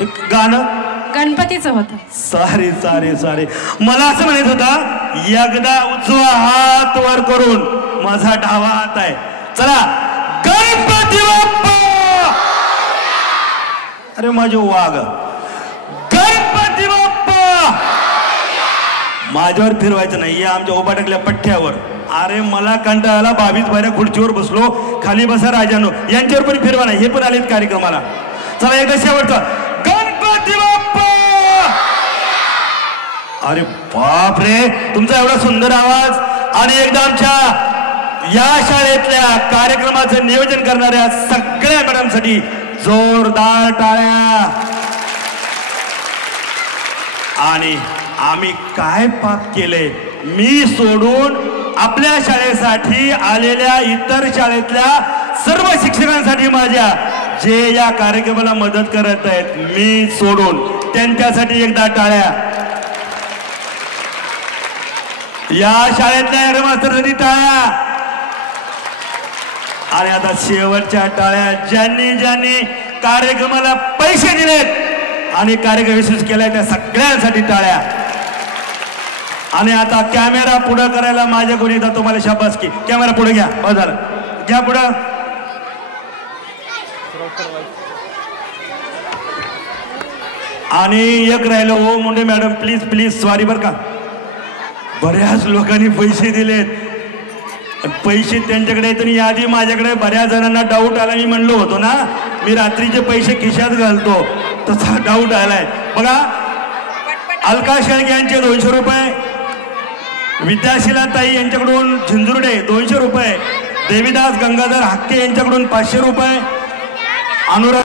गाणं गणपतीचं होतं. सारे सारे सारे मला असं म्हणत होता एकदा उजवा हात वर करून माझा डावा हात आहे. चला गणपती बाप्पा. अरे माझे वाघ गणपती बाप्पा. माझ्यावर फिरवायचं नाही या आमच्या उभा टाकल्या पठ्ठ्यावर. अरे मला कंटाळा आला 22 बाऱ्या खुर्चीवर बसलो. खाली बसा राजानो यांच्यावर पण फिरवा नाही. हे पण आलेत कार्यक्रमाला. चला एकदा शेवटचा गणपती बाप्पा. अरे बाप रे तुमचा एवढा सुंदर आवाज. आणि एकदा आमच्या या शाळेतल्या कार्यक्रमाचं नियोजन करणाऱ्या सगळ्या मॅडमसाठी जोरदार टाळ्या. आणि आम्ही काय पाप केले मी सोडून आपल्या शाळेसाठी आलेल्या इतर शाळेतल्या सर्व शिक्षकांसाठी माझ्या जे या कार्यक्रमाला मदत करत आहेत मी सोडून त्यांच्यासाठी एकदा टाळ्या. या शाळेतल्या मास्तरांसाठी टाळ्या. आणि आता शेवटच्या टाळ्या ज्यांनी ज्यांनी कार्यक्रमाला पैसे दिलेत आणि कार्यक्रम यशस्वी केलाय त्या सगळ्यांसाठी टाळ्या. आणि आता कॅमेरा पुढे करायला माझ्याकडून एकदा तुम्हाला शाबासकी. कॅमेरा पुढे घ्या. बघा घ्या पुढं. आणि एक राहिलं हो Munde madam please please sorry बरं का. बऱ्याच लोकांनी पैसे दिलेत. पैसे त्यांच्याकडे आहेत आणि यादी माझ्याकडे. बऱ्याच जणांना डाऊट आला. मी म्हणलो होतो ना मी रात्रीचे पैसे खिशात घालतो तसा डाऊट आलाय. बघा अलका शेळके यांचे 200 रुपये. विद्याशिला ताई यांच्याकडून झिंजुर्डे 200 रुपये. देवीदास गंगाधर हक्के यांच्याकडून 500 रुपये. अनुराग